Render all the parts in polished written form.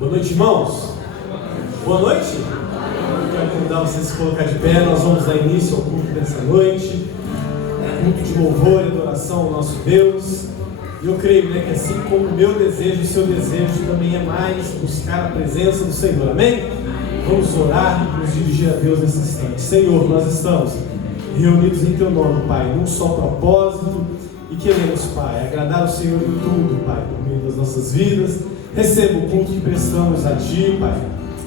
Boa noite, irmãos. Boa noite. Quero convidar vocês a se colocar de pé. Nós vamos dar início ao culto dessa noite. Culto de louvor e adoração ao nosso Deus. E eu creio, que assim como o meu desejo, o seu desejo também é mais buscar a presença do Senhor. Amém? Vamos orar e nos dirigir a Deus nesse instante. Senhor, nós estamos reunidos em Teu nome, Pai, num só propósito. E queremos, Pai, agradar o Senhor em tudo, Pai, por meio das nossas vidas. Receba o culto que prestamos a Ti, Pai.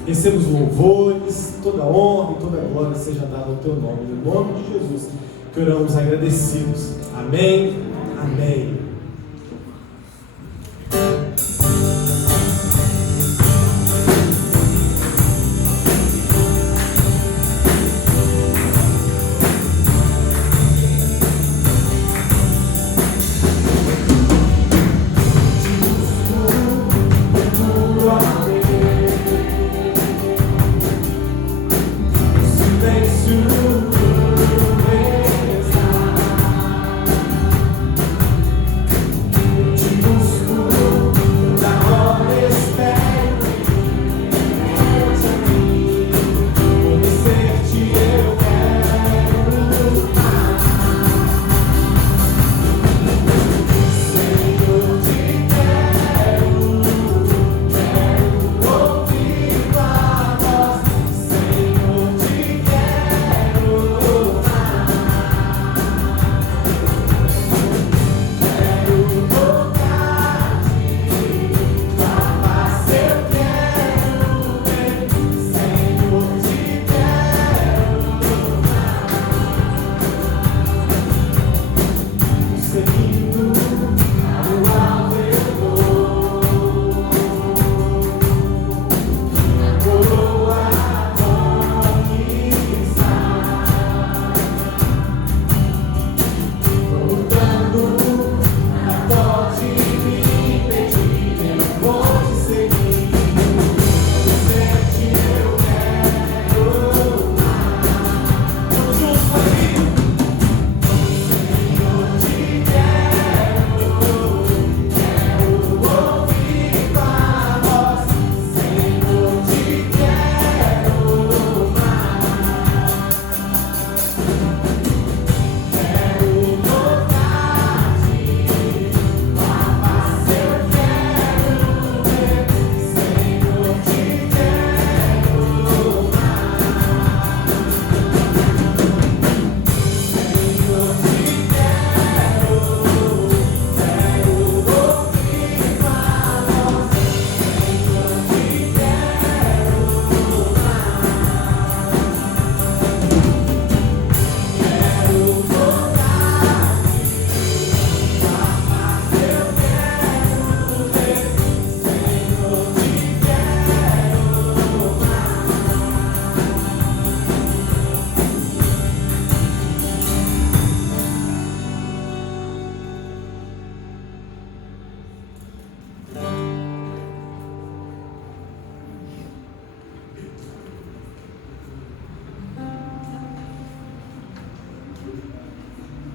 Receba os louvores, toda a honra e toda a glória seja dada ao Teu nome. No nome de Jesus, que oramos agradecidos. Amém. Amém.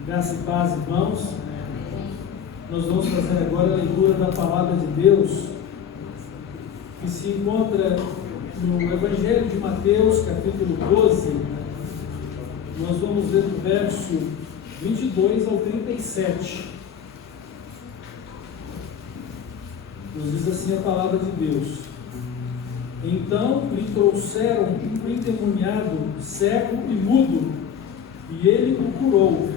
Graça e paz, irmãos. Nós vamos fazer agora a leitura da Palavra de Deus, que se encontra no Evangelho de Mateus, capítulo 12. Nós vamos ler do verso 22 ao 37. Nos diz assim a Palavra de Deus: Então lhe trouxeram um endemoniado, cego e mudo, e ele o curou,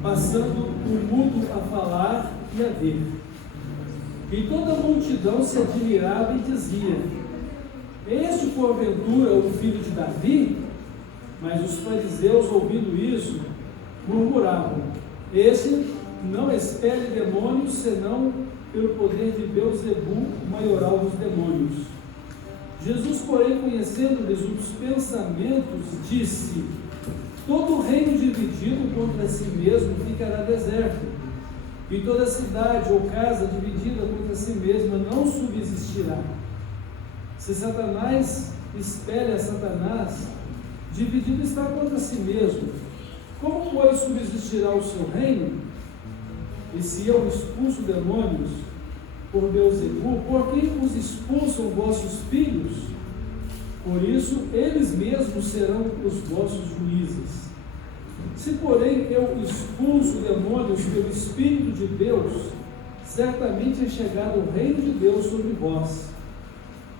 passando o mudo a falar e a ver. E toda a multidão se admirava e dizia: Este porventura o filho de Davi? Mas os fariseus, ouvindo isso, murmuravam: Este não expele demônios, senão pelo poder de Beelzebu, o maioral dos demônios. Jesus, porém, conhecendo-lhes os pensamentos, disse: Todo reino dividido contra si mesmo ficará deserto, e toda cidade ou casa dividida contra si mesma não subsistirá. Se Satanás espelha Satanás, dividido está contra si mesmo, como, pois, subsistirá o seu reino? E se eu expulso demônios, por Beelzebu, por quem os expulsam vossos filhos? Por isso, eles mesmos serão os vossos juízes. Se, porém, eu expulso demônios pelo Espírito de Deus, certamente é chegado o reino de Deus sobre vós.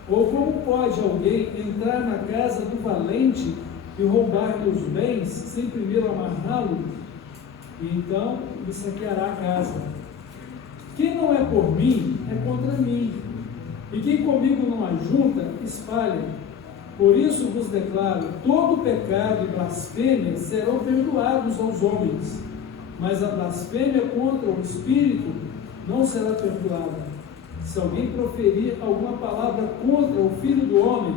Ou como pode alguém entrar na casa do valente e roubar-lhe os bens, sem primeiro amarrá-lo? E então lhe saqueará a casa. Quem não é por mim, é contra mim. E quem comigo não ajunta, espalha. Por isso vos declaro, todo pecado e blasfêmia serão perdoados aos homens, mas a blasfêmia contra o Espírito não será perdoada. Se alguém proferir alguma palavra contra o Filho do Homem,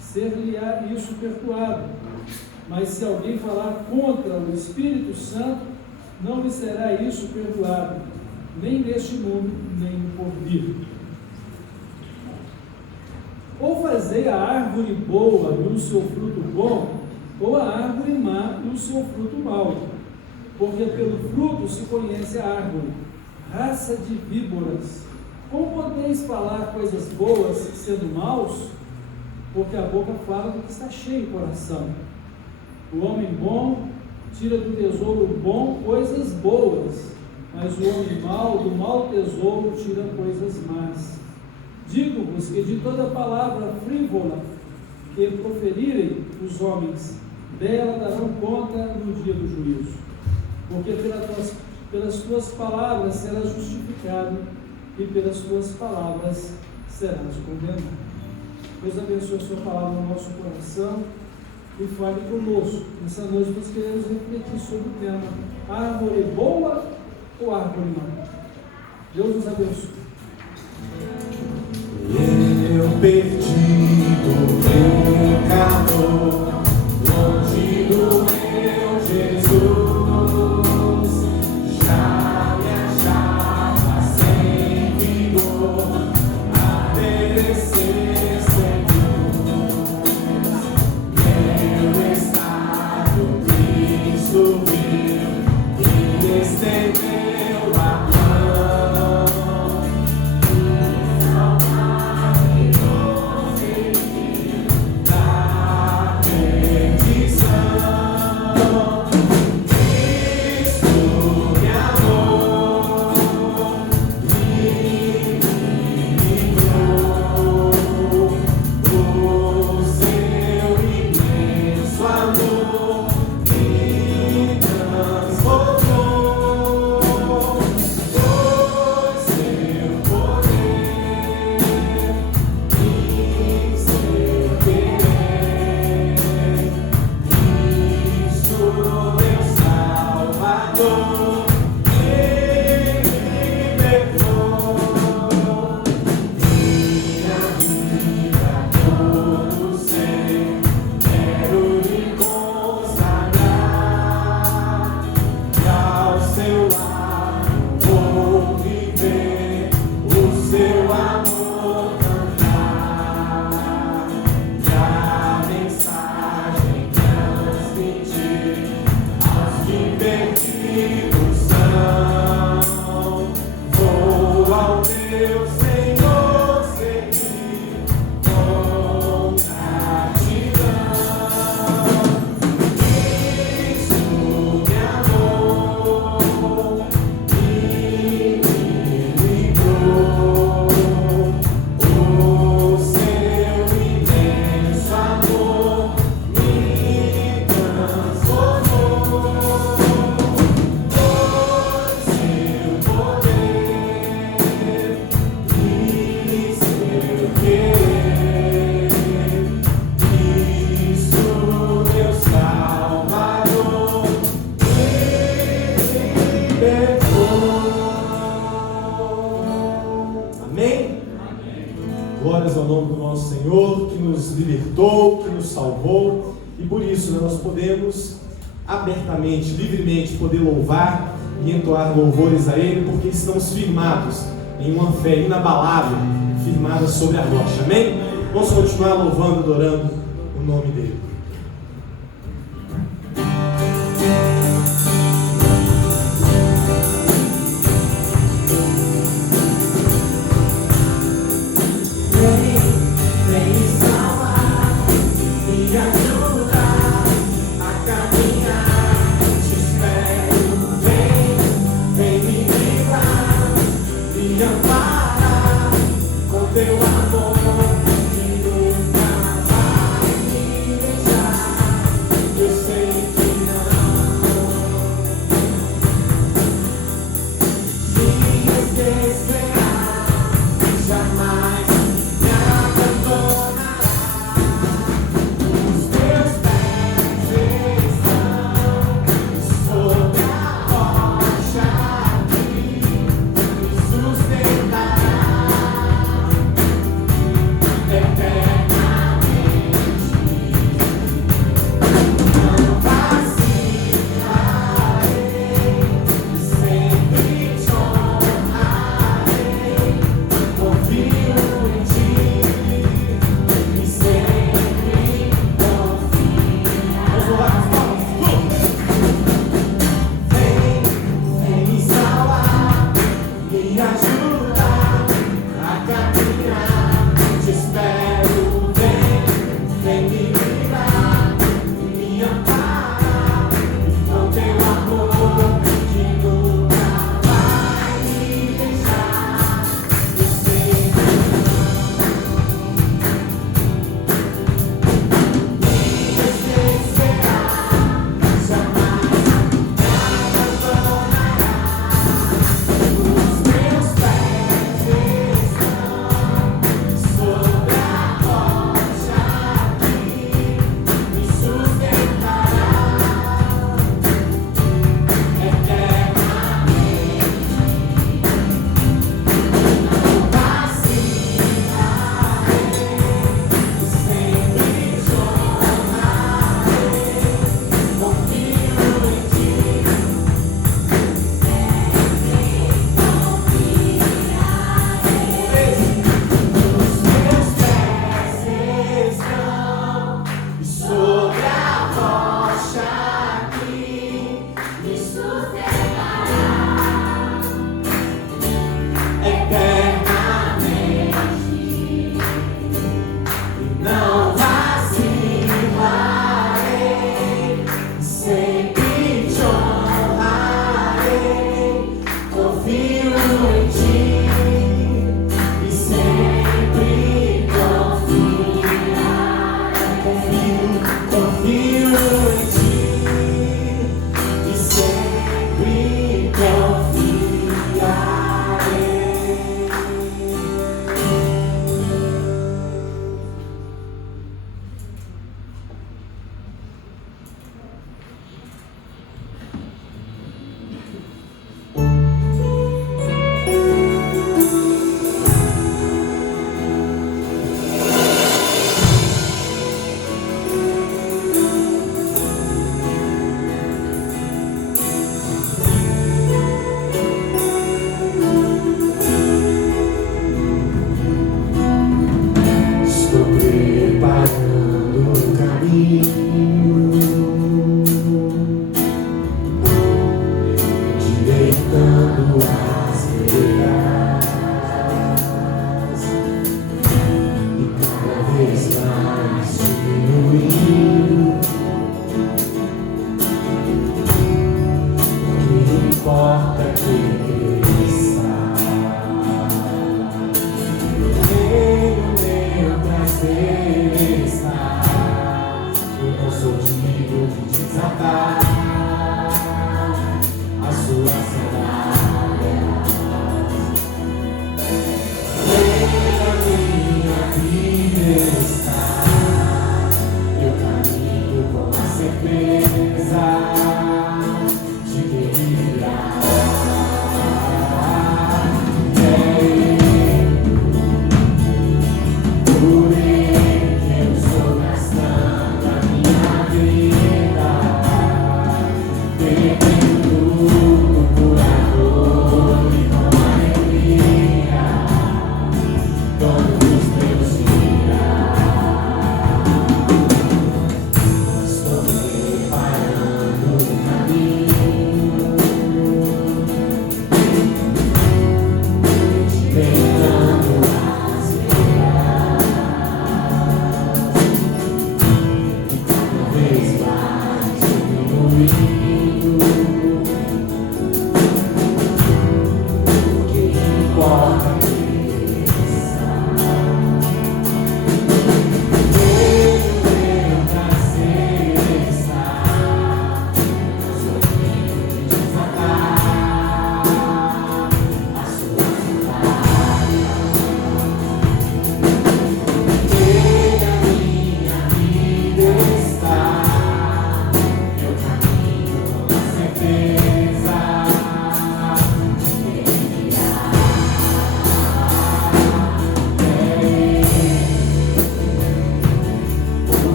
ser-lhe-á isso perdoado. Mas se alguém falar contra o Espírito Santo, não lhe será isso perdoado, nem neste mundo, nem no porvir. Ou fazei a árvore boa e o seu fruto bom, ou a árvore má e o seu fruto mau, porque pelo fruto se conhece a árvore. Raça de víboras, como podeis falar coisas boas sendo maus? Porque a boca fala do que está cheio o coração. O homem bom tira do tesouro bom coisas boas, mas o homem mau do mau tesouro tira coisas más. Digo-vos que de toda palavra frívola que proferirem os homens, dela darão conta no dia do juízo. Porque pelas tuas palavras serás justificado, e pelas tuas palavras serás condenado. Deus abençoe a sua palavra no nosso coração e fale conosco. Nessa noite nós queremos refletir sobre o tema: árvore boa ou árvore má? Deus nos abençoe. Eu perdido, pecador, longe do meu Jesus, já me achava sem vigor, a perecer sem luz. Meu estado Cristo viu e estendeu a mão. Glórias ao nome do nosso Senhor, que nos libertou, que nos salvou, e por isso nós podemos abertamente, livremente poder louvar e entoar louvores a Ele, porque estamos firmados em uma fé inabalável, firmada sobre a rocha. Amém? Vamos continuar louvando, adorando o nome dEle. amparar com teu amor que nunca vai me deixar. Eu sei que não me esquecerá, jamais me abandonará. Os teus pés estão sobre a rocha que me sustentará.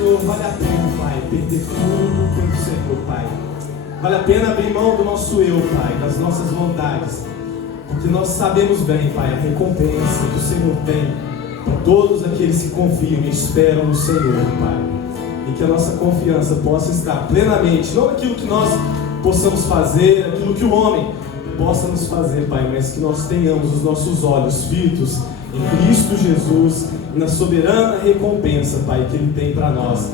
Senhor, vale a pena, Pai, perder tudo pelo Senhor, Pai. Vale a pena abrir mão do nosso eu, Pai, das nossas vontades, porque nós sabemos bem, Pai, a recompensa que o Senhor tem para todos aqueles que confiam e esperam no Senhor, Pai. E que a nossa confiança possa estar plenamente, não naquilo que nós possamos fazer, aquilo que o homem possa nos fazer, Pai, mas que nós tenhamos os nossos olhos fitos em Cristo Jesus, na soberana recompensa, Pai, que Ele tem para nós.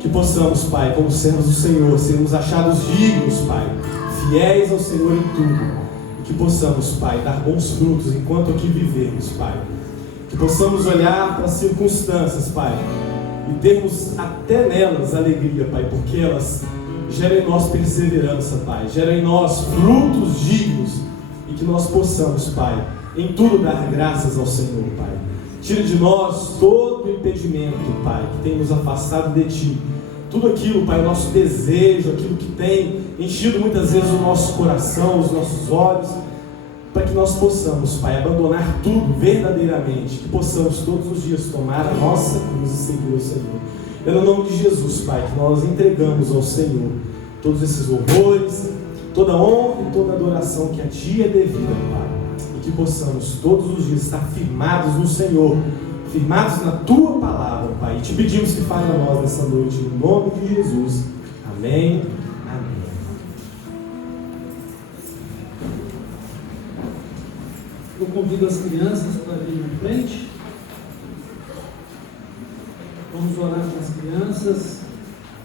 Que possamos, Pai, como servos do Senhor, sermos achados dignos, Pai, fiéis ao Senhor em tudo. E que possamos, Pai, dar bons frutos enquanto aqui vivemos, Pai. Que possamos olhar para as circunstâncias, Pai, e termos até nelas alegria, Pai, porque elas geram em nós perseverança, Pai, geram em nós frutos dignos, e que nós possamos, Pai, em tudo dar graças ao Senhor, Pai. Tira de nós todo impedimento, Pai, que tem nos afastado de Ti. Tudo aquilo, Pai, o nosso desejo, aquilo que tem enchido muitas vezes o nosso coração, os nossos olhos, para que nós possamos, Pai, abandonar tudo verdadeiramente, que possamos todos os dias tomar a nossa cruz e seguir o Senhor. É no nome de Jesus, Pai, que nós entregamos ao Senhor todos esses louvores, toda honra e toda adoração que a Ti é devida, Pai. E que possamos todos os dias estar firmados no Senhor, firmados na Tua palavra, Pai. E Te pedimos que fale a nós nessa noite, em nome de Jesus. Amém. Amém. Eu convido as crianças para vir na frente. Vamos orar com as crianças,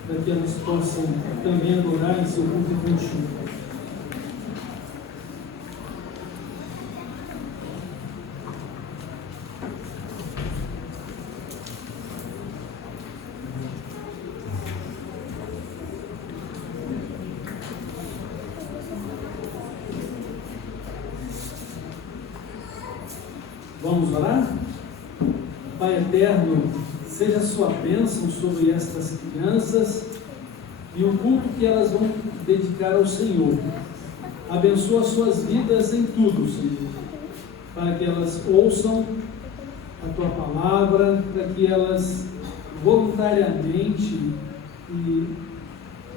para que elas possam também adorar em seu culto infantil. Vamos orar? Pai eterno, seja a sua bênção sobre estas crianças e o culto que elas vão dedicar ao Senhor. Abençoa as suas vidas em tudo, Senhor, para que elas ouçam a Tua palavra, para que elas voluntariamente e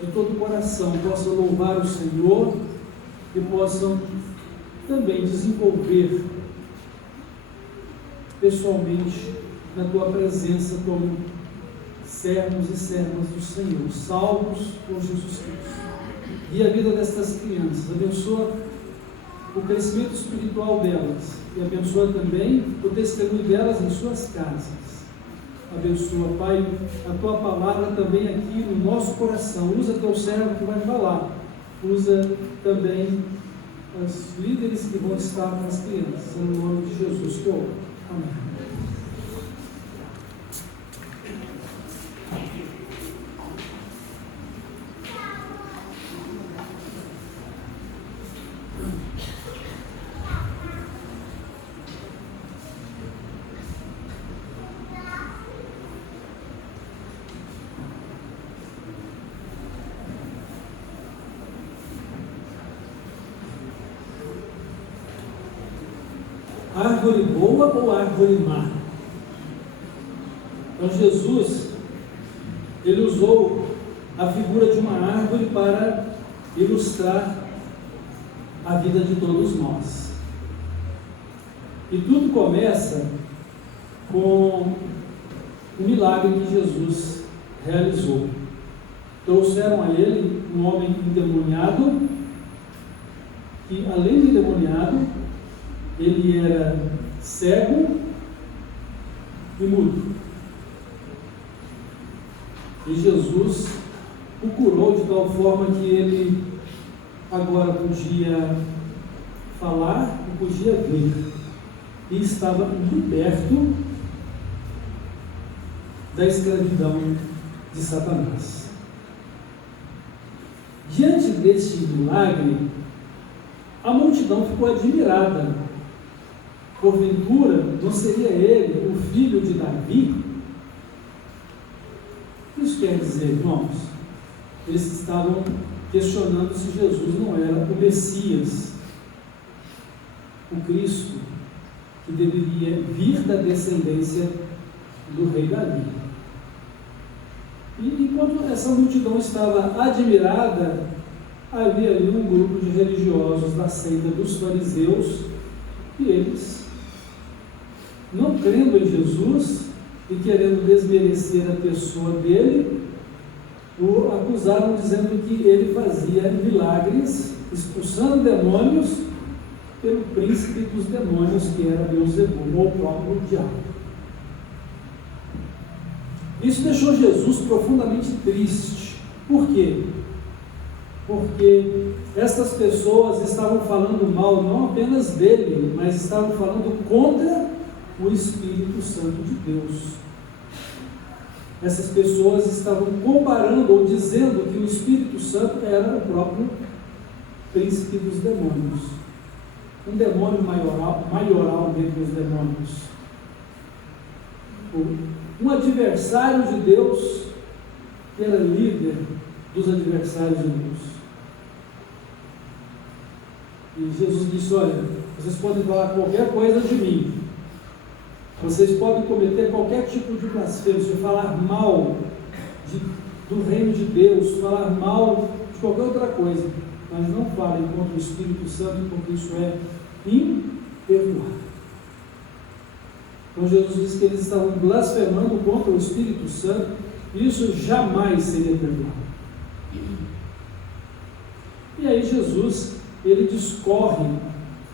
de todo o coração possam louvar o Senhor e possam também desenvolver pessoalmente na Tua presença como servos e servas do Senhor, salvos por Jesus Cristo. E a vida destas crianças, abençoa o crescimento espiritual delas e abençoa também o testemunho delas em suas casas. Abençoa, Pai, a Tua palavra também aqui no nosso coração. Usa Teu servo que vai falar, usa também os líderes que vão estar com as crianças, no nome de Jesus que eu oro. Amém. Árvore boa ou árvore má? Então Jesus, Ele usou a figura de uma árvore para ilustrar a vida de todos nós. E tudo começa com o milagre que Jesus realizou. Trouxeram a Ele um homem endemoniado, que além de endemoniado, ele era cego e mudo. E Jesus o curou de tal forma que ele agora podia falar e podia ver. E estava liberto da escravidão de Satanás. Diante deste milagre, a multidão ficou admirada. Porventura, não seria ele o filho de Davi? O que isso quer dizer, irmãos? Eles estavam questionando se Jesus não era o Messias, o Cristo, que deveria vir da descendência do rei Davi. E enquanto essa multidão estava admirada, havia ali um grupo de religiosos da seita dos fariseus, e eles, não crendo em Jesus e querendo desmerecer a pessoa dele, o acusaram dizendo que ele fazia milagres, expulsando demônios pelo príncipe dos demônios, que era Beelzebul, ou o próprio diabo. Isso deixou Jesus profundamente triste. Por quê? Porque essas pessoas estavam falando mal não apenas dele, mas estavam falando contra o Espírito Santo de Deus. Essas pessoas estavam comparando ou dizendo que o Espírito Santo era o próprio príncipe dos demônios, um demônio maioral dentre os demônios, um adversário de Deus que era líder dos adversários de Deus. E Jesus disse: olha, vocês podem falar qualquer coisa de mim, vocês podem cometer qualquer tipo de blasfêmia, falar mal do reino de Deus, falar mal de qualquer outra coisa, mas não falem contra o Espírito Santo, porque isso é imperdoável. Então Jesus disse que eles estavam blasfemando contra o Espírito Santo, e isso jamais seria perdoado. E aí Jesus, ele discorre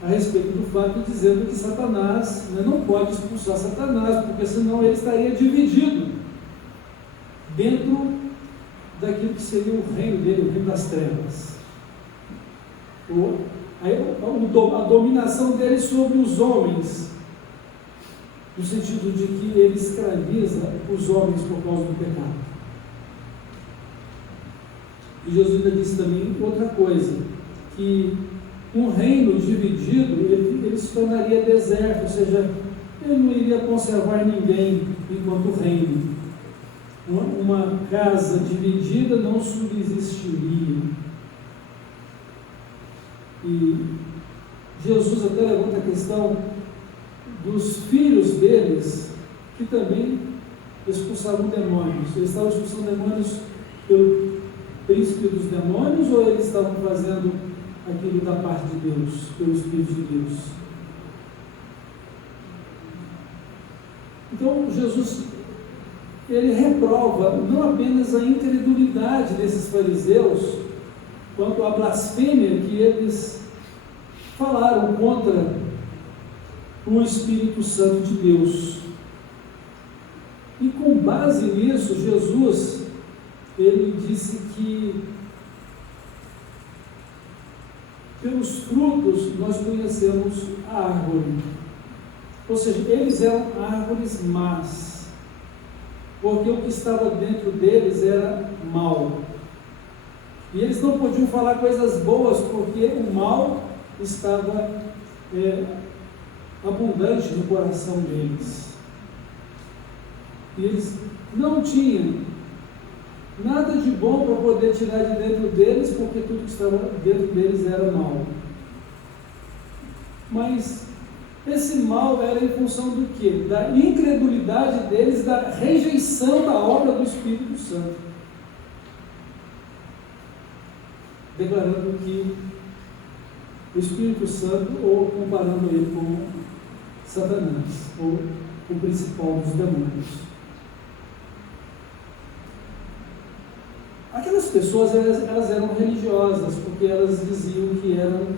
a respeito do fato, dizendo que Satanás não pode expulsar Satanás, porque senão ele estaria dividido dentro daquilo que seria o reino dele, o reino das trevas. A dominação dele sobre os homens, no sentido de que ele escraviza os homens por causa do pecado. E Jesus ainda disse também outra coisa, que um reino dividido, ele se tornaria deserto, ou seja, ele não iria conservar ninguém enquanto reino. Uma casa dividida não subsistiria. E Jesus até levanta a questão dos filhos deles, que também expulsavam demônios. Eles estavam expulsando demônios pelo príncipe dos demônios, ou eles estavam fazendo aquilo da parte de Deus, pelo Espírito de Deus? Então Jesus, ele reprova não apenas a incredulidade desses fariseus quanto à blasfêmia que eles falaram contra o Espírito Santo de Deus. E com base nisso, Jesus, ele disse que pelos frutos nós conhecemos a árvore. Ou seja, eles eram árvores más, porque o que estava dentro deles era mal. E eles não podiam falar coisas boas, porque o mal estava abundante no coração deles. E eles não tinham nada de bom para poder tirar de dentro deles, porque tudo que estava dentro deles era mal. Mas esse mal era em função do quê? Da incredulidade deles, da rejeição da obra do Espírito Santo, declarando que o Espírito Santo, ou comparando ele com Satanás, ou o principal dos demônios. Aquelas pessoas, elas eram religiosas, porque elas diziam que eram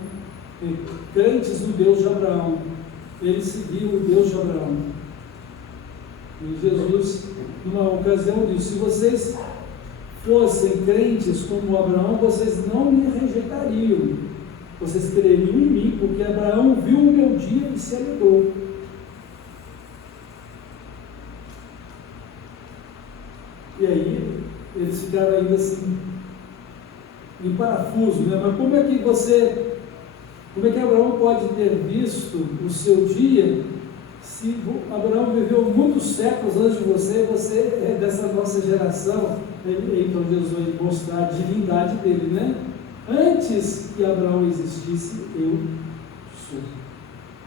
crentes no Deus de Abraão. Eles seguiam o Deus de Abraão. E Jesus, numa ocasião, disse: se vocês fossem crentes como Abraão, vocês não me rejeitariam, vocês creriam em mim, porque Abraão viu o meu dia e se alegrou. E aí eles ficaram ainda assim em parafuso, né? Mas como é que Abraão pode ter visto o seu dia, se Abraão viveu muitos séculos antes de você, você é dessa nossa geração? Então Jesus vai mostrar a divindade dele, né? Antes que Abraão existisse,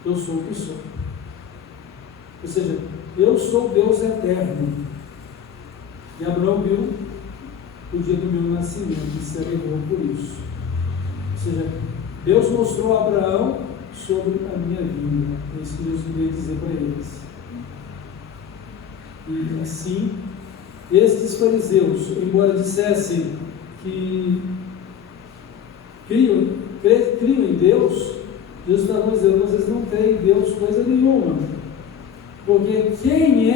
eu sou o que sou. Ou seja, eu sou Deus eterno. E Abraão viu o dia do meu nascimento e se alegrou por isso. Ou seja, Deus mostrou a Abraão sobre a minha vinda. É isso que Deus queria dizer para eles. E assim, estes fariseus, embora dissessem que criam em Deus, Jesus estava dizendo: vocês não creem em Deus coisa nenhuma, porque quem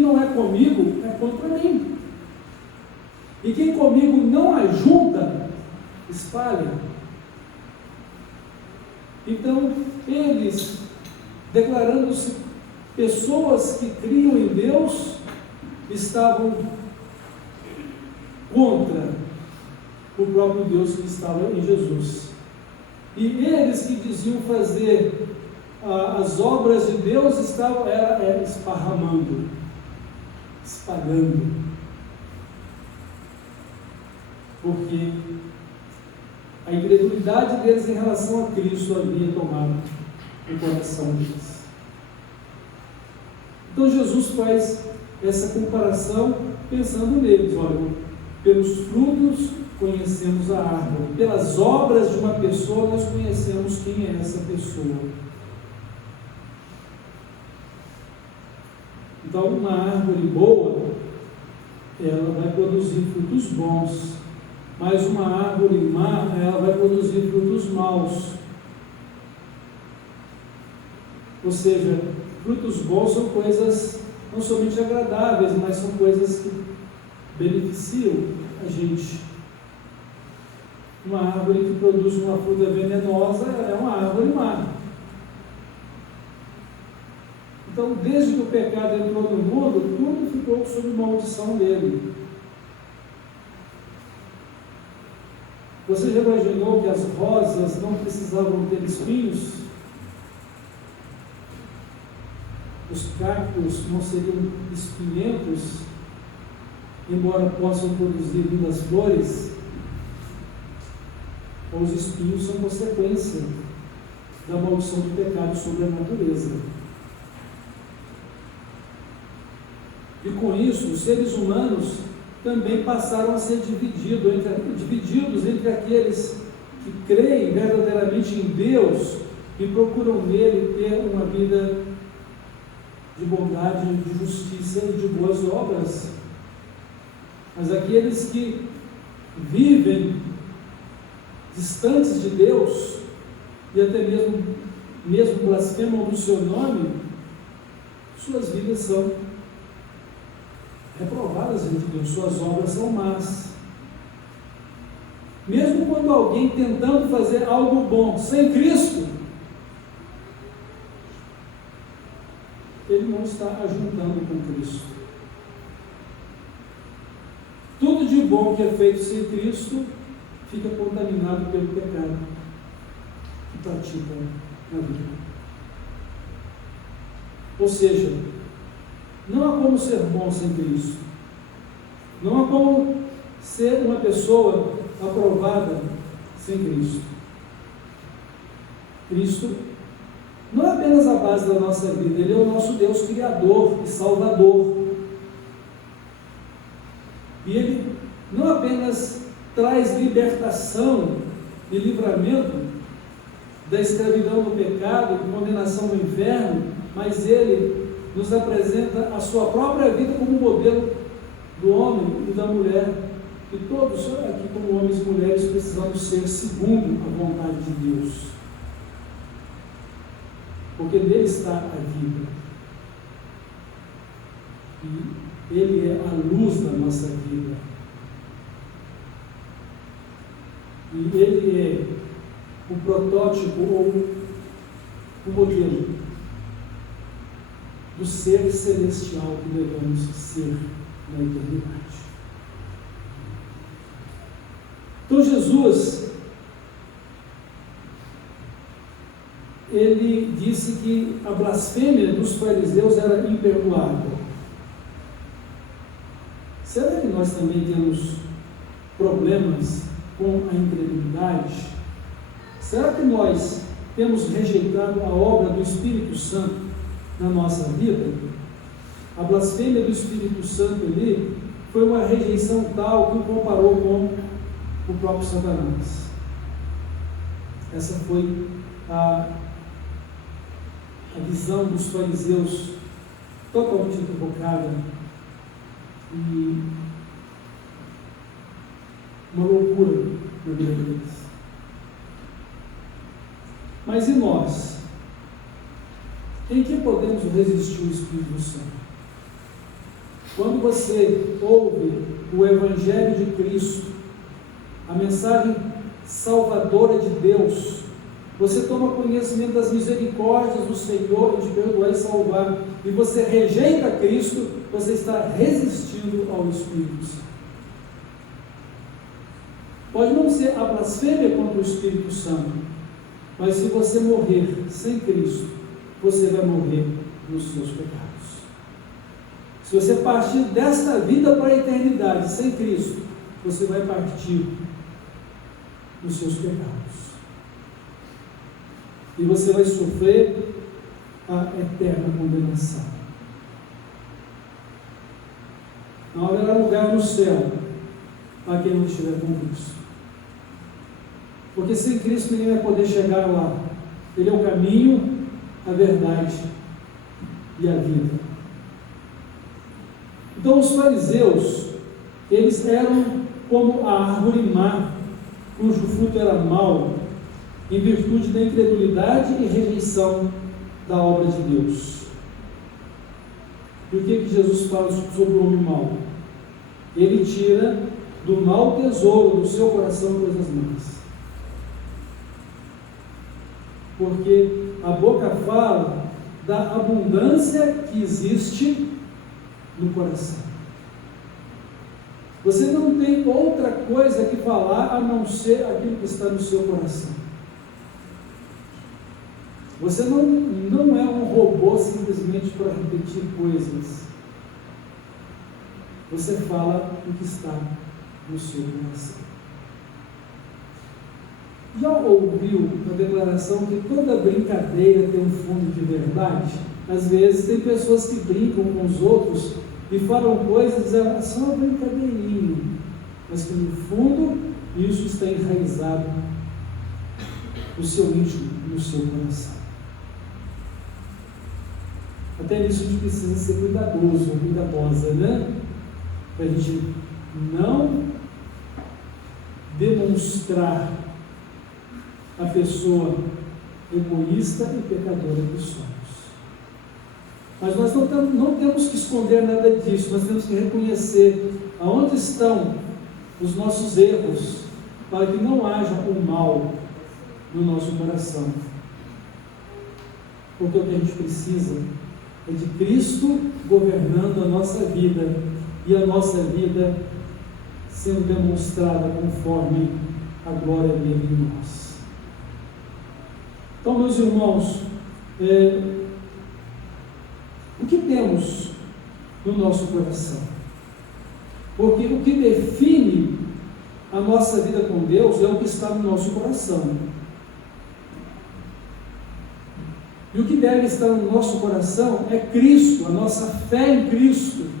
não é comigo é contra mim, e quem comigo não ajunta, espalha. Então, eles, declarando-se pessoas que criam em Deus, estavam contra o próprio Deus que estava em Jesus. E eles que diziam fazer as obras de Deus estavam esparramando, espalhando, porque a incredulidade deles em relação a Cristo havia tomado o coração deles. Então Jesus faz essa comparação pensando neles. Olha, pelos frutos conhecemos a árvore, pelas obras de uma pessoa nós conhecemos quem é essa pessoa. Então, uma árvore boa, ela vai produzir frutos bons, mas uma árvore má, ela vai produzir frutos maus. Ou seja, frutos bons são coisas não somente agradáveis, mas são coisas que beneficiam a gente. Uma árvore que produz uma fruta venenosa é uma árvore má. Então, desde que o pecado entrou no mundo, tudo ficou sob maldição dele. Você já imaginou que as rosas não precisavam ter espinhos? Os cactos não seriam espinhentos, embora possam produzir lindas flores? Os espinhos são consequência da maldição do pecado sobre a natureza. E com isso, os seres humanos também passaram a ser divididos entre aqueles que creem verdadeiramente em Deus e procuram nele ter uma vida de bondade, de justiça e de boas obras. Mas aqueles que vivem distantes de Deus e até mesmo blasfemam do seu nome, suas vidas são reprovadas diante de Deus, suas obras são más. Mesmo quando alguém tentando fazer algo bom sem Cristo, ele não está ajuntando com Cristo. Tudo de bom que é feito sem Cristo fica contaminado pelo pecado que pratica na vida. Ou seja, não há como ser bom sem Cristo. Não há como ser uma pessoa aprovada sem Cristo. Cristo não é apenas a base da nossa vida, Ele é o nosso Deus Criador e Salvador. E Ele não apenas traz libertação e livramento da escravidão do pecado e condenação do inferno, mas Ele nos apresenta a sua própria vida como modelo do homem e da mulher, e todos aqui como homens e mulheres precisamos ser segundo a vontade de Deus, porque nele está a vida, e Ele é a luz da nossa vida, e Ele é o protótipo ou o modelo do ser celestial que devemos ser na eternidade. Então Jesus, ele disse que a blasfêmia dos fariseus era imperdoável. Será que nós também temos problemas com a incredulidade? Será que nós temos rejeitado a obra do Espírito Santo na nossa vida? A blasfêmia do Espírito Santo ali foi uma rejeição tal que o comparou com o próprio Satanás. Essa foi a visão dos fariseus totalmente equivocada e uma loucura na vida deles. Mas e nós? Em que podemos resistir ao Espírito Santo? Quando você ouve o Evangelho de Cristo, a mensagem salvadora de Deus, você toma conhecimento das misericórdias do Senhor de perdoar e salvar, e você rejeita Cristo, você está resistindo ao Espírito Santo. Pode não ser a blasfêmia contra o Espírito Santo, mas se você morrer sem Cristo, você vai morrer nos seus pecados. Se você partir desta vida para a eternidade sem Cristo, você vai partir nos seus pecados. E você vai sofrer a eterna condenação. Não haverá lugar no céu para quem não estiver com Cristo. Porque sem Cristo ninguém vai poder chegar lá. Ele é o caminho, a verdade e a vida. Então os fariseus, eles eram como a árvore má, cujo fruto era mau, em virtude da incredulidade e rejeição da obra de Deus. E o que Jesus fala sobre o homem mau? Ele tira do mau tesouro do seu coração coisas más. Porque a boca fala da abundância que existe no coração. Você não tem outra coisa que falar a não ser aquilo que está no seu coração. Você não é um robô simplesmente para repetir coisas. Você fala o que está no seu coração. Já ouviu a declaração que toda brincadeira tem um fundo de verdade? Às vezes tem pessoas que brincam com os outros e falam coisas dizendo, só uma brincadeirinha, mas que no fundo isso está enraizado no seu íntimo, no seu coração. Até nisso a gente precisa ser cuidadoso, cuidadosa, né? Para a gente não demonstrar a pessoa egoísta e pecadora que somos. Mas nós não temos que esconder nada disso, nós temos que reconhecer aonde estão os nossos erros, para que não haja o mal no nosso coração. Porque o que a gente precisa é de Cristo governando a nossa vida, e a nossa vida sendo demonstrada conforme a glória dele em nós. Então, meus irmãos, o que temos no nosso coração? Porque o que define a nossa vida com Deus é o que está no nosso coração. E o que deve estar no nosso coração é Cristo, a nossa fé em Cristo,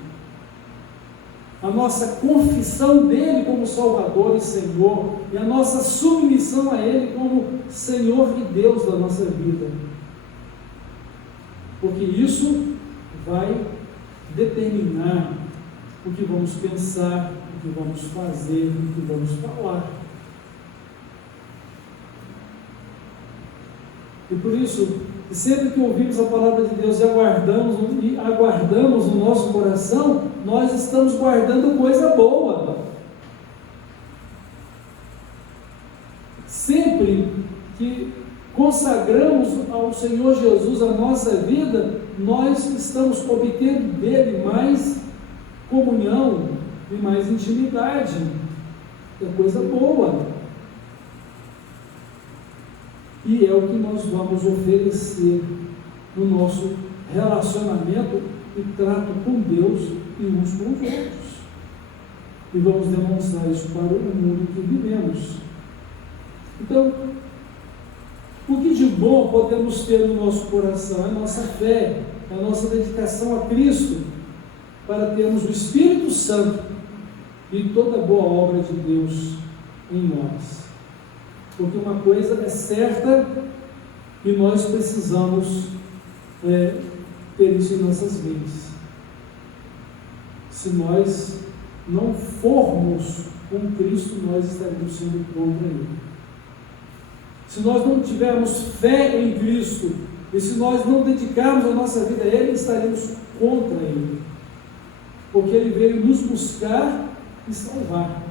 a nossa confissão dele como Salvador e Senhor, e a nossa submissão a ele como Senhor e Deus da nossa vida. Porque isso vai determinar o que vamos pensar, o que vamos fazer, o que vamos falar. E por isso, sempre que ouvimos a palavra de Deus e aguardamos no nosso coração, nós estamos guardando coisa boa. Sempre que consagramos ao Senhor Jesus a nossa vida, nós estamos obtendo dele mais comunhão e mais intimidade. É coisa boa. E é o que nós vamos oferecer no nosso relacionamento e trato com Deus e uns com os outros. E vamos demonstrar isso para o mundo que vivemos. Então, o que de bom podemos ter no nosso coração? É a nossa fé, é a nossa dedicação a Cristo, para termos o Espírito Santo e toda boa obra de Deus em nós. Porque uma coisa é certa e nós precisamos ter isso em nossas mentes. Se nós não formos com Cristo, nós estaremos sendo contra Ele. Se nós não tivermos fé em Cristo, e se nós não dedicarmos a nossa vida a Ele, estaremos contra Ele. Porque Ele veio nos buscar e salvar.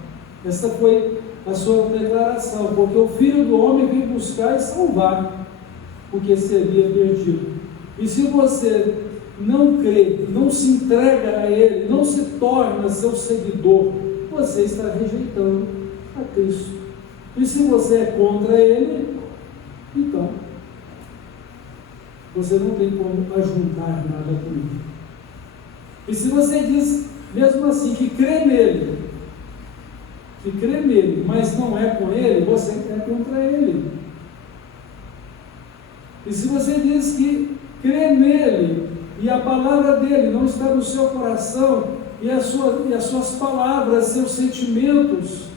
Essa foi a sua declaração. Porque o Filho do Homem veio buscar e salvar o que se havia perdido. E se você não crê, não se entrega a Ele, não se torna seu seguidor, você está rejeitando a Cristo. E se você é contra Ele, então você não tem como ajuntar nada com Ele. E se você diz, mesmo assim, que crê nele, mas não é com Ele, você é contra Ele. E se você diz que crê nele, e a palavra dele não está no seu coração, e as suas palavras, seus sentimentos,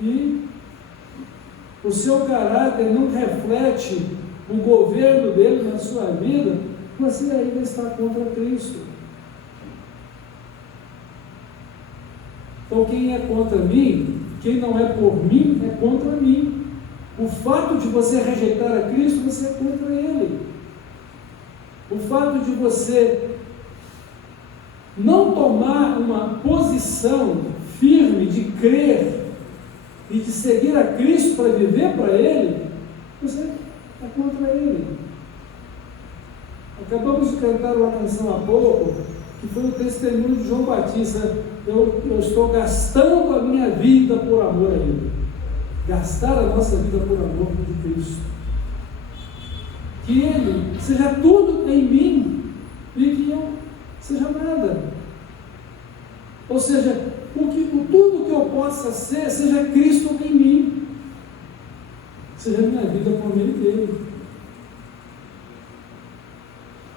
e o seu caráter não reflete o governo dele na sua vida, você ainda está contra Cristo. Então quem é contra mim, quem não é por mim, é contra mim. O fato de você rejeitar a Cristo, você é contra Ele. O fato de você não tomar uma posição firme de crer e de seguir a Cristo para viver para Ele, você é contra Ele. Acabamos de cantar uma canção há pouco, que foi o testemunho de João Batista. Eu estou gastando a minha vida por amor a Ele. Gastar a nossa vida por amor de Cristo. Que Ele seja tudo em mim e que eu seja nada. Ou seja, tudo que eu possa ser, seja Cristo em mim. Seja minha vida por meio dele.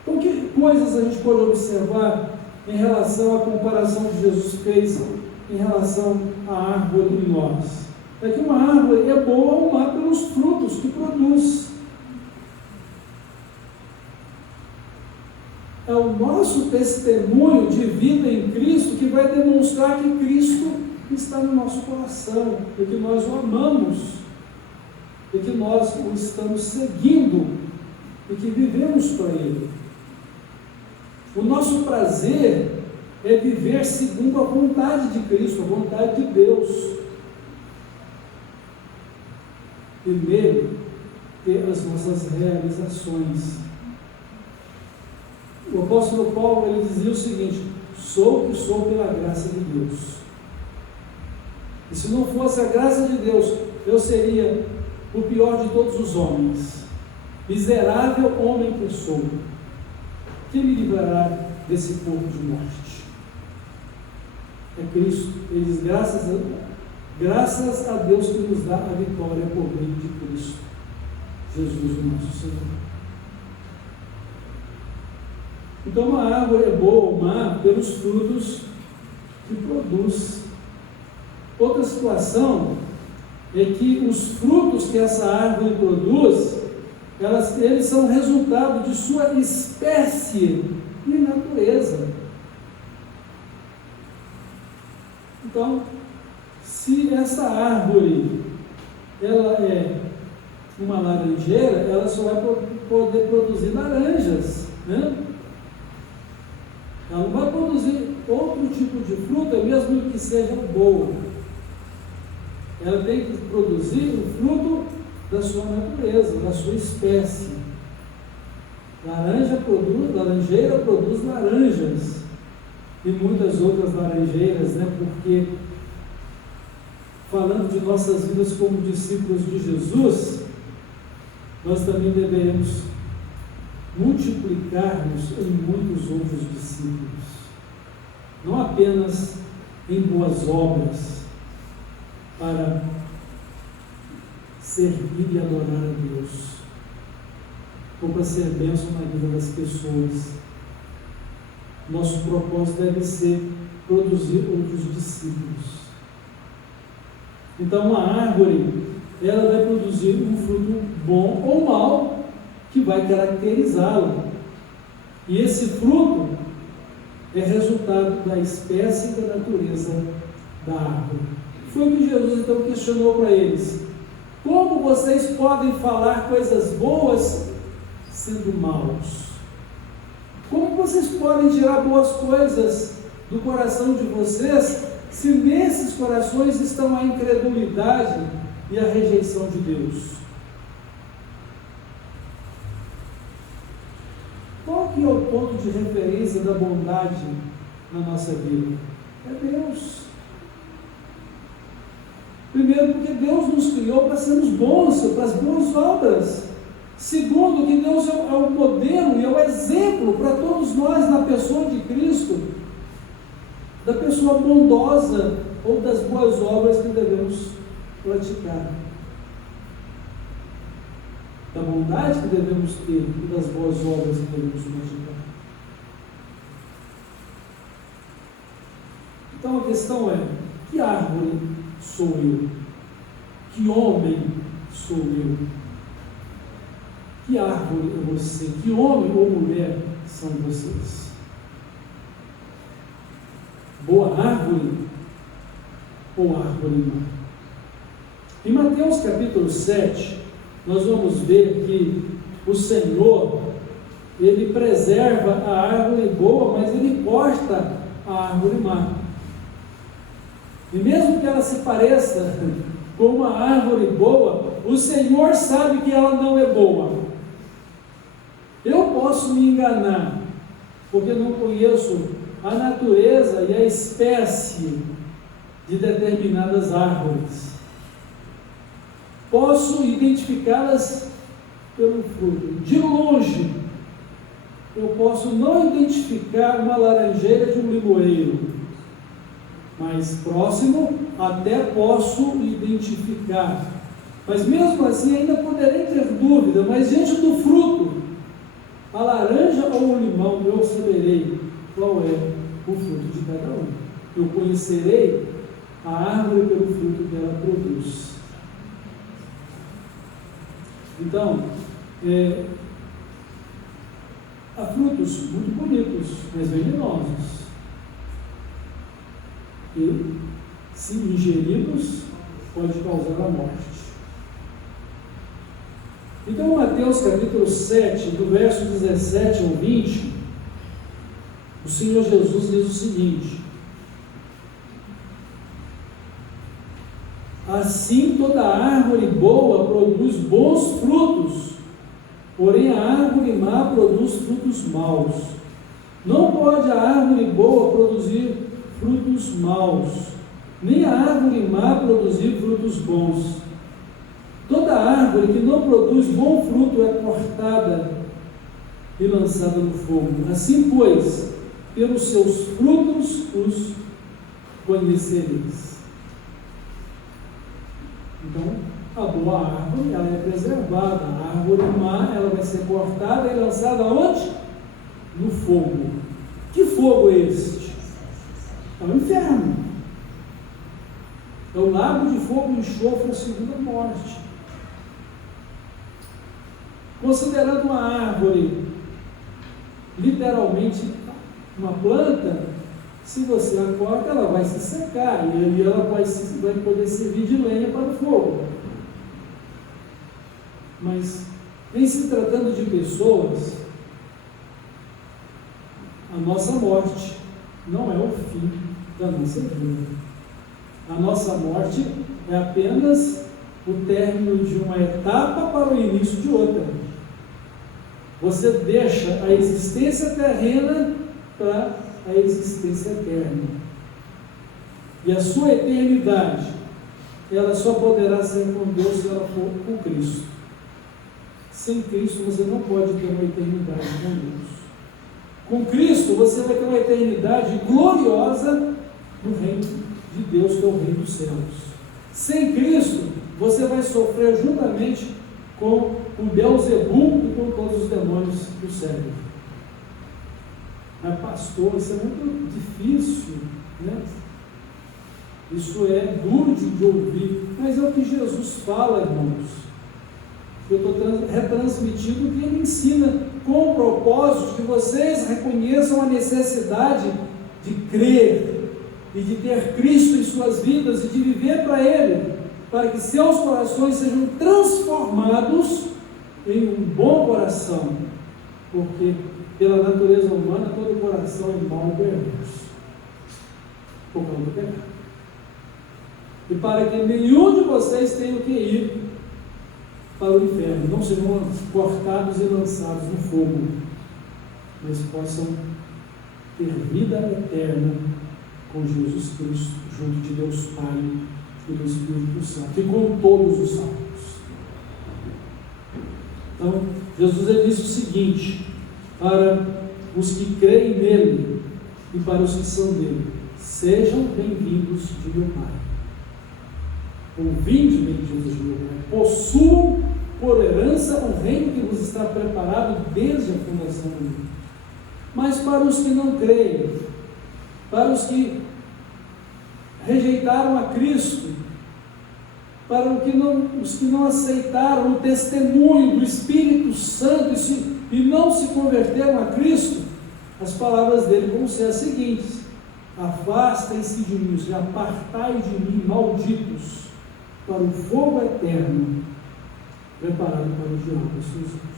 Então, que coisas a gente pode observar em relação à comparação que Jesus fez em relação à árvore em nós? É que uma árvore é boa ou má pelos frutos que produz. É o nosso testemunho de vida em Cristo que vai demonstrar que Cristo está no nosso coração, e que nós o amamos, e que nós o estamos seguindo, e que vivemos para Ele. O nosso prazer é viver segundo a vontade de Cristo, a vontade de Deus. E nele ter as nossas realizações. O apóstolo Paulo, ele dizia o seguinte: sou o que sou pela graça de Deus. E se não fosse a graça de Deus, eu seria o pior de todos os homens. Miserável homem que sou. Quem me livrará desse corpo de morte? É Cristo. Ele diz, graças a Deus que nos dá a vitória por meio de Cristo Jesus, o nosso Senhor. Então uma árvore é boa ou má pelos frutos que produz. Outra situação é que os frutos que essa árvore produz, eles são resultado de sua espécie e natureza. Então, se essa árvore ela é uma laranjeira, ela só vai poder produzir laranjas, né? Ela não vai produzir outro tipo de fruta, mesmo que seja boa. Ela tem que produzir o fruto da sua natureza, da sua espécie. Laranjeira produz laranjas e muitas outras laranjeiras, né? Porque falando de nossas vidas como discípulos de Jesus, nós também deveremos multiplicar-nos em muitos outros discípulos, não apenas em boas obras, para servir e adorar a Deus, ou para ser bênção na vida das pessoas, Nosso propósito deve ser produzir outros discípulos. Então, uma árvore, ela vai produzir um fruto bom ou mau, que vai caracterizá-la. E esse fruto é resultado da espécie e da natureza da árvore. Foi o que Jesus então questionou para eles: como vocês podem falar coisas boas sendo maus? Como vocês podem tirar boas coisas do coração de vocês, se nesses corações estão a incredulidade e a rejeição de Deus? Qual que é o ponto de referência da bondade na nossa vida? É Deus. Primeiro, porque Deus nos criou para sermos bons, para as boas obras. Segundo, que Deus é o modelo e é o exemplo para todos nós na pessoa de Cristo, da pessoa bondosa ou das boas obras que devemos praticar. Da bondade que devemos ter e das boas obras que devemos praticar. Então a questão é: que árvore sou eu? Que homem sou eu? Que árvore é você? Que homem ou mulher são vocês? Boa árvore ou árvore má? Em Mateus capítulo 7, nós vamos ver que o Senhor, Ele preserva a árvore boa, mas Ele corta a árvore má. E mesmo que ela se pareça com uma árvore boa, o Senhor sabe que ela não é boa. Eu posso me enganar, porque não conheço a natureza e a espécie de determinadas árvores. Posso identificá-las pelo fruto. De longe, eu posso não identificar uma laranjeira de um limoeiro, mas próximo até posso identificar. Mas mesmo assim ainda poderei ter dúvida, mas diante do fruto, a laranja ou o limão, eu saberei qual é o fruto de cada um. Eu conhecerei a árvore pelo fruto que ela produz. Então, há frutos muito bonitos, mas venenosos. E, se ingeridos, pode causar a morte. Então, Mateus capítulo 7, do verso 17 ao 20, o Senhor Jesus diz o seguinte: assim toda árvore boa produz bons frutos, porém a árvore má produz frutos maus. Não pode a árvore boa produzir frutos maus, nem a árvore má produzir frutos bons. Toda árvore que não produz bom fruto é cortada e lançada no fogo. Assim, pois, pelos seus frutos os conhecereis. Então, a boa árvore, ela é preservada. A árvore má, ela vai ser cortada e lançada onde? No fogo. Que fogo é este? É o inferno. É o lago de fogo e enxofre, a segunda morte. Considerando uma árvore literalmente uma planta, se você a corta, ela vai se secar e aí ela vai poder servir de lenha para o fogo. Mas, em se tratando de pessoas, a nossa morte não é o fim da nossa vida. A nossa morte é apenas o término de uma etapa para o início de outra. Você deixa a existência terrena para a existência eterna. E a sua eternidade, ela só poderá ser com Deus se ela for com Cristo. Sem Cristo você não pode ter uma eternidade com Deus. Com Cristo você vai ter uma eternidade gloriosa no reino de Deus, que é o reino dos céus. Sem Cristo você vai sofrer juntamente com o Beelzebul e com todos os demônios do céu. Mas pastor, isso é muito difícil, né? Isso é duro de ouvir, mas é o que Jesus fala, irmãos. Eu estou retransmitindo o que ele ensina, com o propósito de que vocês reconheçam a necessidade de crer e de ter Cristo em suas vidas e de viver para Ele, para que seus corações sejam transformados em um bom coração, porque pela natureza humana todo coração é mau e perverso, por causa do pecado. E para que nenhum de vocês tenha que ir para o inferno, não serão cortados e lançados no fogo, mas possam ter vida eterna com Jesus Cristo, junto de Deus Pai e do Espírito Santo, e com todos os salvos. Então, Jesus ele disse o seguinte, para os que creem nele e para os que são dele: sejam bem-vindos de meu Pai. Ouvinde, benditos de meu Pai, possuam por herança o reino que vos está preparado desde a fundação do mundo. Mas para os que não creem, para os que rejeitaram a Cristo, para os que não aceitaram o testemunho do Espírito Santo e não se converteram a Cristo, as palavras dele vão ser as seguintes: afastem-se de mim, e apartai de mim, malditos, para o fogo eterno, preparado para o diabo dos Jesus.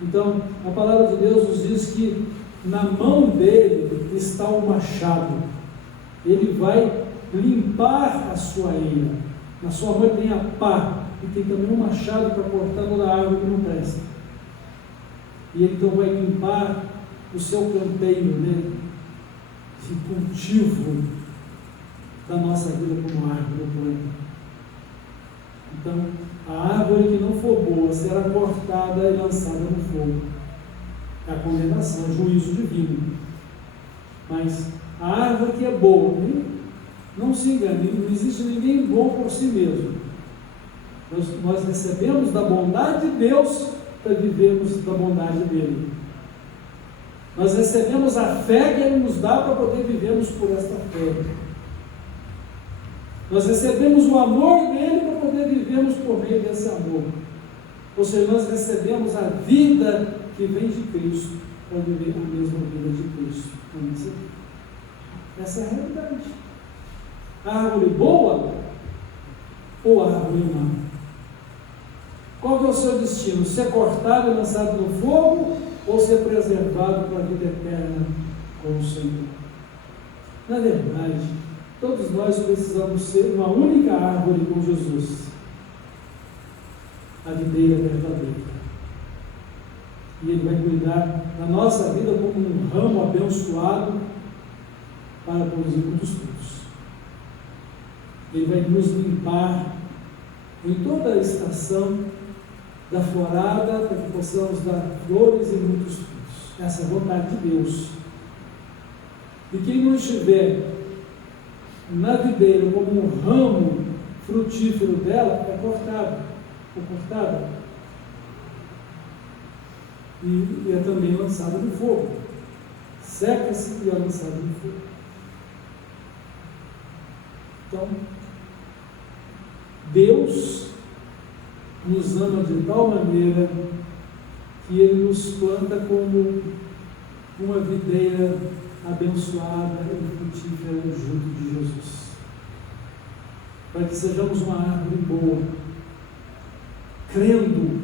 Então, a palavra de Deus nos diz que na mão dele está o machado. Ele vai limpar a sua eira. Na sua mão tem a pá e tem também um machado para cortar toda a árvore que não presta. E ele então vai limpar o seu canteiro, né, de cultivo da nossa vida como árvore planta. Então, a árvore que não for boa será cortada e lançada no fogo. É a condenação, o juízo divino. Mas a árvore que é boa, não se engane, não existe ninguém bom por si mesmo. Nós recebemos da bondade de Deus para vivermos da bondade dele. Nós recebemos a fé que ele nos dá para poder vivermos por esta fé. Nós recebemos o amor dele para poder vivermos por meio desse amor. Ou seja, nós recebemos a vida que vem de Cristo para viver a mesma vida de Cristo. Essa é a realidade. A árvore boa ou a árvore má? Qual que é o seu destino? Ser cortado e lançado no fogo ou ser preservado para a vida eterna com o Senhor? Na verdade, todos nós precisamos ser uma única árvore com Jesus, a videira verdadeira. E Ele vai cuidar da nossa vida como um ramo abençoado para produzir muitos frutos. Ele vai nos limpar em toda a estação da florada para que possamos dar flores e muitos frutos. Essa é a vontade de Deus. E quem não estiver na videira como um ramo frutífero dela é cortado, e é também lançado no fogo. Seca-se e é lançado no fogo. Então, Deus nos ama de tal maneira que Ele nos planta como uma videira abençoada e frutífera junto de Jesus, para que sejamos uma árvore boa, crendo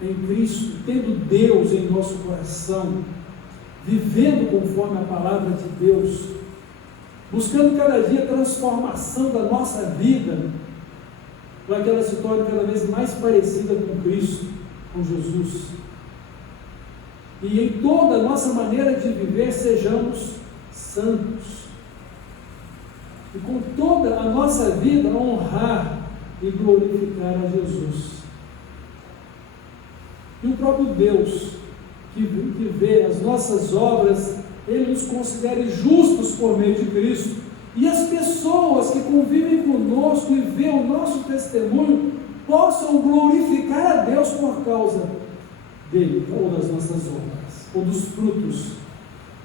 em Cristo, tendo Deus em nosso coração, vivendo conforme a palavra de Deus, buscando cada dia a transformação da nossa vida, para que ela se torne cada vez mais parecida com Cristo, com Jesus. E em toda a nossa maneira de viver sejamos santos. E com toda a nossa vida honrar e glorificar a Jesus. E o próprio Deus, que vê as nossas obras, Ele nos considere justos por meio de Cristo. E as pessoas que convivem conosco e veem o nosso testemunho possam glorificar a Deus por causa dele, ou das nossas obras, ou dos frutos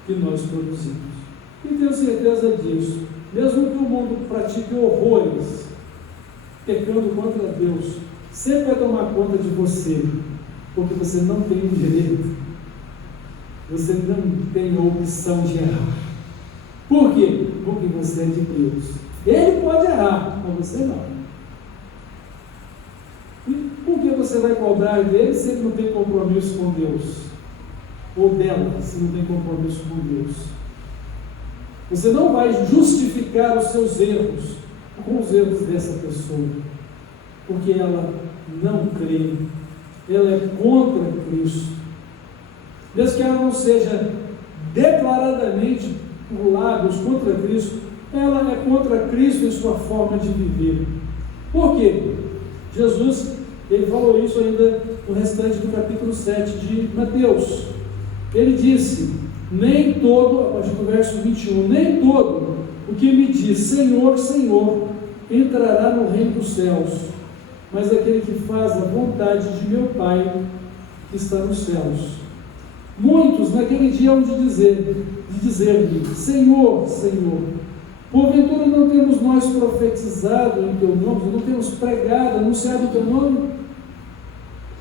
que nós produzimos. E tenho certeza disso. Mesmo que o mundo pratique horrores, pecando contra Deus, sempre vai tomar conta de você, porque você não tem o direito, você não tem a opção de errar. Por quê? Porque você é de Deus. Ele pode errar, mas você não. E por que você vai cobrar dele se ele não tem compromisso com Deus? Ou dela, se não tem compromisso com Deus? Você não vai justificar os seus erros com os erros dessa pessoa, porque ela não crê, ela é contra Cristo. Mesmo que ela não seja declaradamente por lábios contra Cristo, ela é contra Cristo em sua forma de viver. Por quê? Jesus, ele falou isso ainda no restante do capítulo 7 de Mateus. Ele disse: nem todo, a partir do verso 21, nem todo o que me diz Senhor, Senhor, entrará no reino dos céus, mas aquele que faz a vontade de meu Pai que está nos céus. Muitos naquele dia hão de dizer-lhe: Senhor, Senhor, porventura não temos nós profetizado em teu nome, não temos pregado, anunciado em teu nome?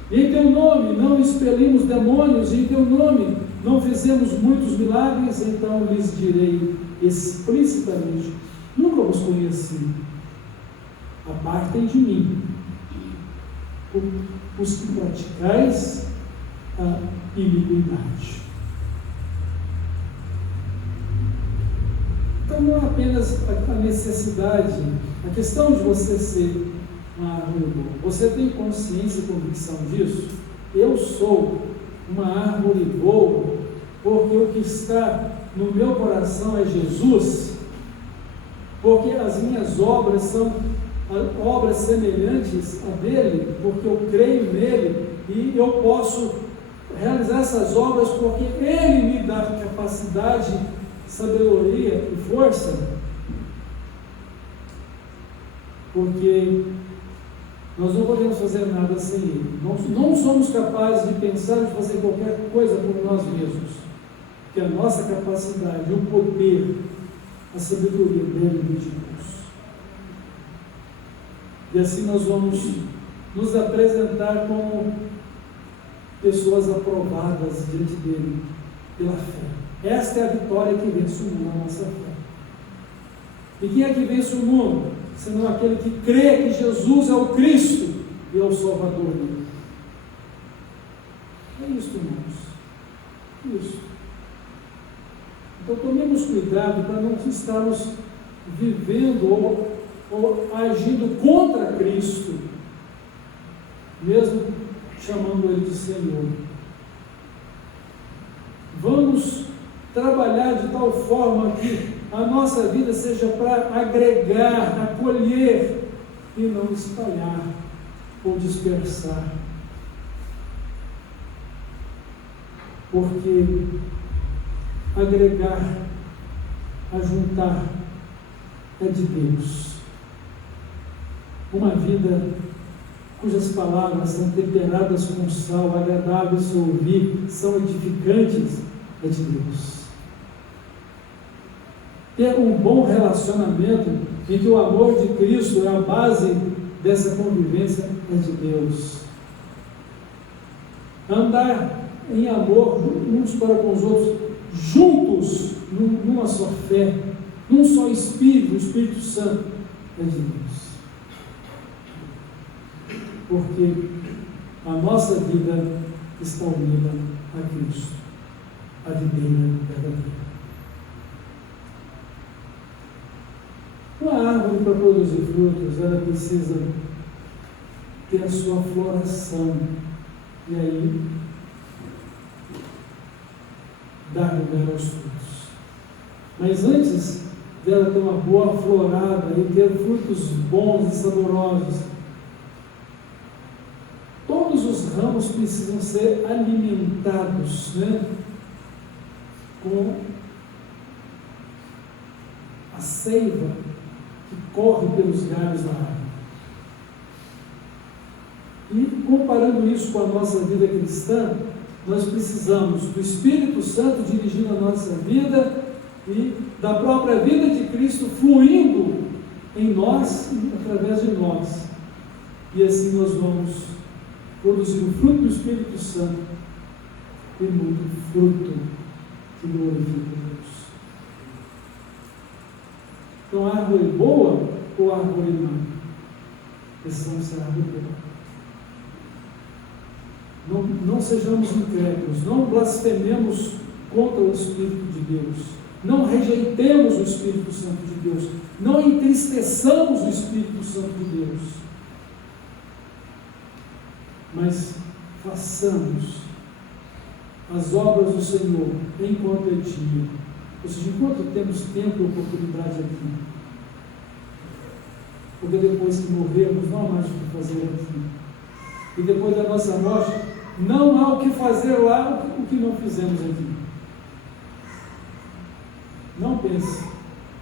E em teu nome não expelimos demônios, e em teu nome não fizemos muitos milagres? Então lhes direi explicitamente: nunca vos conheci, apartem de mim, os que praticais a iniquidade. Então não é apenas a necessidade, a questão de você ser uma árvore boa. Você tem consciência e convicção disso? Eu sou uma árvore boa porque o que está no meu coração é Jesus, porque as minhas obras são obras semelhantes a dele, porque eu creio nele e eu posso realizar essas obras porque ele me dá capacidade, sabedoria e força. Porque nós não podemos fazer nada sem ele. Nós não somos capazes de pensar e de fazer qualquer coisa por nós mesmos, porque a nossa capacidade, o poder, a sabedoria dele vem de Deus. E assim nós vamos nos apresentar como pessoas aprovadas diante dele pela fé. Esta é a vitória que vence o mundo, a nossa fé. E quem é que vence o mundo? Senão aquele que crê que Jesus é o Cristo e é o Salvador dele. É isso, irmãos. Isso. Então tomemos cuidado para não estarmos vivendo ou agindo contra Cristo, mesmo chamando Ele de Senhor. Vamos trabalhar de tal forma que a nossa vida seja para agregar, acolher e não espalhar ou dispersar. Porque agregar, ajuntar é de Deus. Uma vida cujas palavras são temperadas com sal, agradáveis de ouvir, são edificantes, é de Deus. Ter um bom relacionamento em que o amor de Cristo é a base dessa convivência é de Deus. Andar em amor uns para com os outros, juntos, numa só fé, num só Espírito, o Espírito Santo, é de Deus. Porque a nossa vida está unida a Cristo, a videira verdadeira. Uma árvore, para produzir frutos, ela precisa ter a sua floração, e aí dar lugar aos frutos. Mas antes dela ter uma boa florada e ter frutos bons e saborosos, todos os ramos precisam ser alimentados, com a seiva que corre pelos galhos da árvore. E comparando isso com a nossa vida cristã, nós precisamos do Espírito Santo dirigindo a nossa vida e da própria vida de Cristo fluindo em nós e através de nós. E assim nós vamos produzir o fruto do Espírito Santo e muito fruto que glorifica a Deus. Então, árvore boa ou árvore má? Precisamos ser árvore boa. Não sejamos incrédulos, não blasfememos contra o Espírito de Deus, não rejeitemos o Espírito Santo de Deus, não entristeçamos o Espírito Santo de Deus, mas façamos as obras do Senhor enquanto é dia, ou seja, enquanto temos tempo e oportunidade aqui, porque depois que morrermos não há mais o que fazer aqui, e depois da nossa morte não há o que fazer lá o que não fizemos aqui. Não pense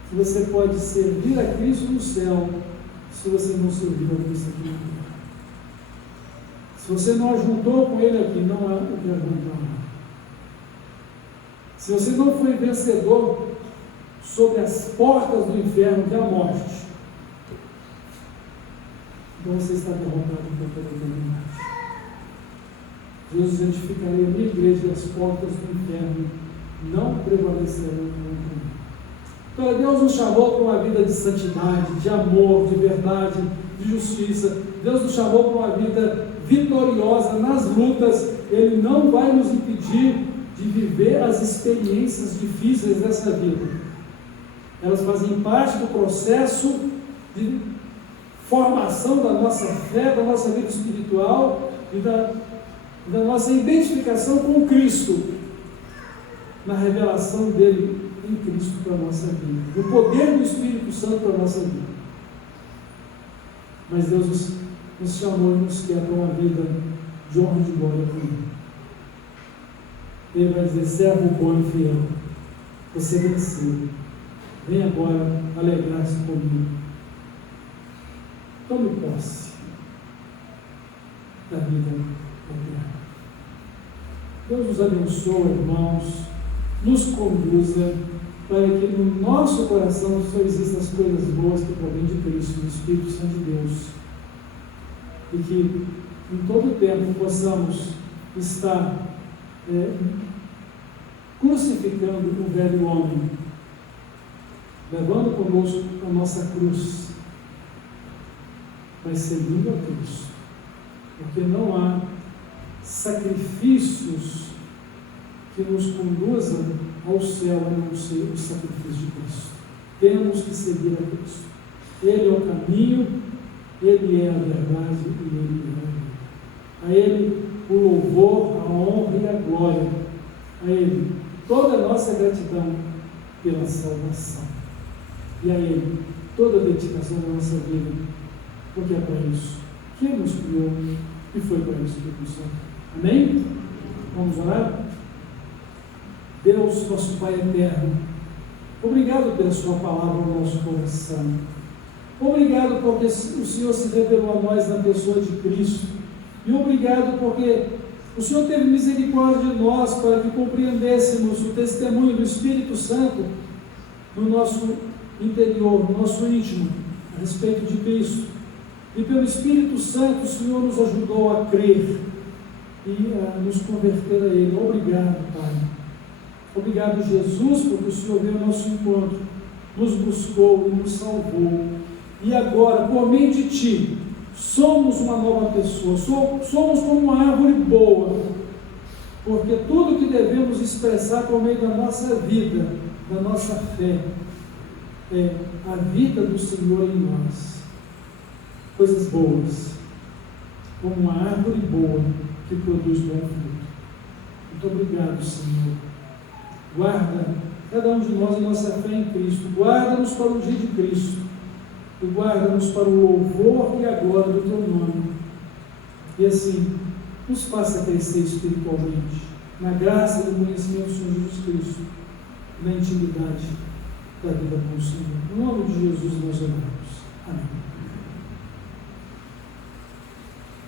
que você pode servir a Cristo no céu se você não servir a Cristo aqui na terra. Se você não ajuntou com Ele aqui, não há o que ajuntar. Se você não foi vencedor sobre as portas do inferno, que é a morte, então você está derrotado por toda a eternidade. Jesus identificaria a minha igreja e as portas do inferno não prevalecerão contra mim. Então Deus nos chamou para uma vida de santidade, de amor, de verdade, de justiça. Deus nos chamou para uma vida vitoriosa nas lutas. Ele não vai nos impedir de viver as experiências difíceis dessa vida. Elas fazem parte do processo de formação da nossa fé, da nossa vida espiritual e da nossa identificação com Cristo, na revelação dele em Cristo para a nossa vida, o poder do Espírito Santo para a nossa vida. Mas Deus nos chamou e nos quer para uma vida de honra e de glória com Ele. Ele vai dizer: servo bom e fiel, você venceu, vem agora alegrar-se comigo. Tome posse da vida eterna. Deus nos abençoe, irmãos, nos conduza para que no nosso coração só existam as coisas boas que provêm de Cristo, do Espírito Santo de Deus, e que em todo tempo possamos estar crucificando o velho homem, levando conosco a nossa cruz, mas seguindo a Cristo, porque não há sacrifícios que nos conduzam ao céu a não ser o sacrifício de Cristo. Temos que seguir a Cristo. Ele é o caminho, Ele é a verdade e Ele é a vida. A Ele o louvor, a honra e a glória. A Ele toda a nossa gratidão pela salvação. E a Ele toda a dedicação da nossa vida, porque é para isso que Ele nos criou e foi para isso que nos salvou. Amém? Vamos orar? Deus, nosso Pai eterno, obrigado pela Sua palavra no nosso coração. Obrigado porque o Senhor se revelou a nós na pessoa de Cristo. E obrigado porque o Senhor teve misericórdia de nós para que compreendêssemos o testemunho do Espírito Santo no nosso interior, no nosso íntimo, a respeito de Cristo. E pelo Espírito Santo o Senhor nos ajudou a crer e a nos converter a Ele. Obrigado, Pai. Obrigado, Jesus, porque o Senhor veio ao nosso encontro, nos buscou e nos salvou. E agora, por meio de Ti, somos uma nova pessoa, somos como uma árvore boa, porque tudo que devemos expressar por meio da nossa vida, da nossa fé, é a vida do Senhor em nós. Coisas boas, como uma árvore boa que produz bom fruto. Muito obrigado, Senhor. Guarda cada um de nós a nossa fé em Cristo. Guarda-nos para o dia de Cristo. E guarda-nos para o louvor e a glória do Teu nome. E assim, nos faça crescer espiritualmente, na graça e no conhecimento do Senhor Jesus Cristo, na intimidade da vida com o Senhor. Em nome de Jesus nós oramos. Amém.